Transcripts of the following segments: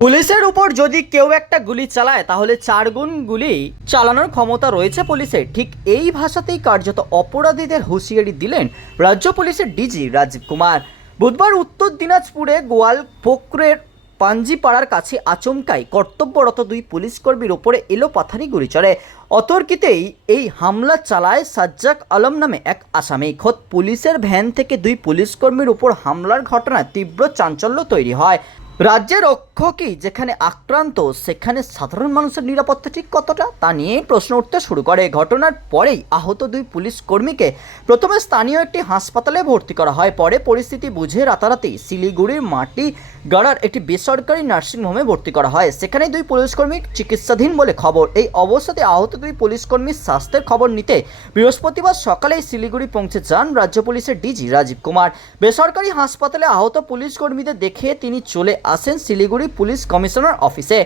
পুলিশের উপর যদি কেউ একটা গুলি চালায়, তাহলে চারগুণ গুলি চালানোর ক্ষমতা রয়েছে পুলিশের। ঠিক এই ভাষাতেই কার্যত অপরাধীদের হুঁশিয়ারি দিলেন রাজ্য পুলিশের ডিজি রাজীব কুমার। বুধবার উত্তর দিনাজপুরে গোয়াল পোকরের পাঞ্জিপাড়ার কাছে আচমকায় কর্তব্যরত দুই পুলিশ কর্মীর ওপরে এলো পাথারি গুলি চড়ে। অতর্কিতেই এই হামলা চালায় সাজ্জাক আলম নামে এক আসামি। খোদ পুলিশের ভ্যান থেকে দুই পুলিশ কর্মীর উপর হামলার ঘটনায় তীব্র চাঞ্চল্য তৈরি হয়। রাজ্যের রক্ষকই যেখানে আক্রান্ত, সেখানে সাধারণ মানুষের নিরাপত্তা ঠিক কতটা? তা নিয়েই প্রশ্ন উঠতে শুরু করে। ঘটনার পরেই আহত দুই পুলিশ কর্মীকে প্রথমে স্থানীয় একটি হাসপাতালে ভর্তি করা হয়। পরে পরিস্থিতি বুঝে রাতারাতি শিলিগুড়ির মাটি গাড়ার একটি বেসরকারি নার্সিংহোমে ভর্তি করা হয়। সেখানে দুই পুলিশকর্মী চিকিৎসাধীন বলে খবর। এই অবস্থাতে আহত দুই পুলিশকর্মীর স্বাস্থ্যের খবর নিতে বৃহস্পতিবার সকালেই শিলিগুড়ি পৌঁছে যান রাজ্য পুলিশের ডিজি রাজীব কুমার। বেসরকারি হাসপাতালে আহত পুলিশ কর্মীদের দেখে তিনি চলে আসেন শিলিগুড়ি পুলিশ কমিশনার অফিসে।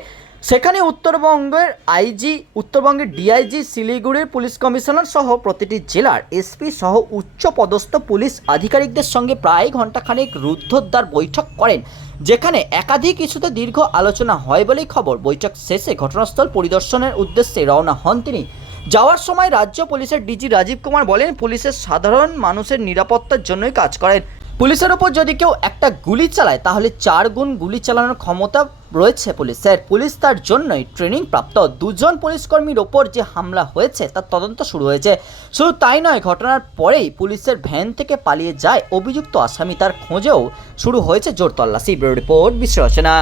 সেখানে উত্তরবঙ্গের আইজি, উত্তরবঙ্গের ডিআইজি, শিলিগুড়ির পুলিশ কমিশনার সহ প্রতিটি জেলার এসপি সহ উচ্চ পদস্থ পুলিশ আধিকারিকদের সঙ্গে প্রায় ঘণ্টাখানেক রুদ্ধদ্বার বৈঠক করেন, যেখানে একাধিক ইস্যুতে দীর্ঘ আলোচনা হয় বলেই খবর। বৈঠক শেষে ঘটনাস্থল পরিদর্শনের উদ্দেশ্যে রওনা হন তিনি। যাওয়ার সময় রাজ্য পুলিশের ডিজি রাজীব কুমার বলেন, পুলিশের সাধারণ মানুষের নিরাপত্তার জন্যই কাজ করেন। পুলিশের ওপর যদি কেউ একটা গুলি চালায়, তাহলে চার গুণ গুলি চালানোর ক্ষমতা রয়েছে পুলিশের। পুলিশ তার জন্যই ট্রেনিং প্রাপ্ত। দুজন পুলিশকর্মীর ওপর যে হামলা হয়েছে, তার তদন্ত শুরু হয়েছে। শুধু তাই নয়, ঘটনার পরেই পুলিশের ভ্যান থেকে পালিয়ে যায় অভিযুক্ত আসামি। তার খোঁজেও শুরু হয়েছে জোর তল্লাশি। Bureau report বিশ্লেষণা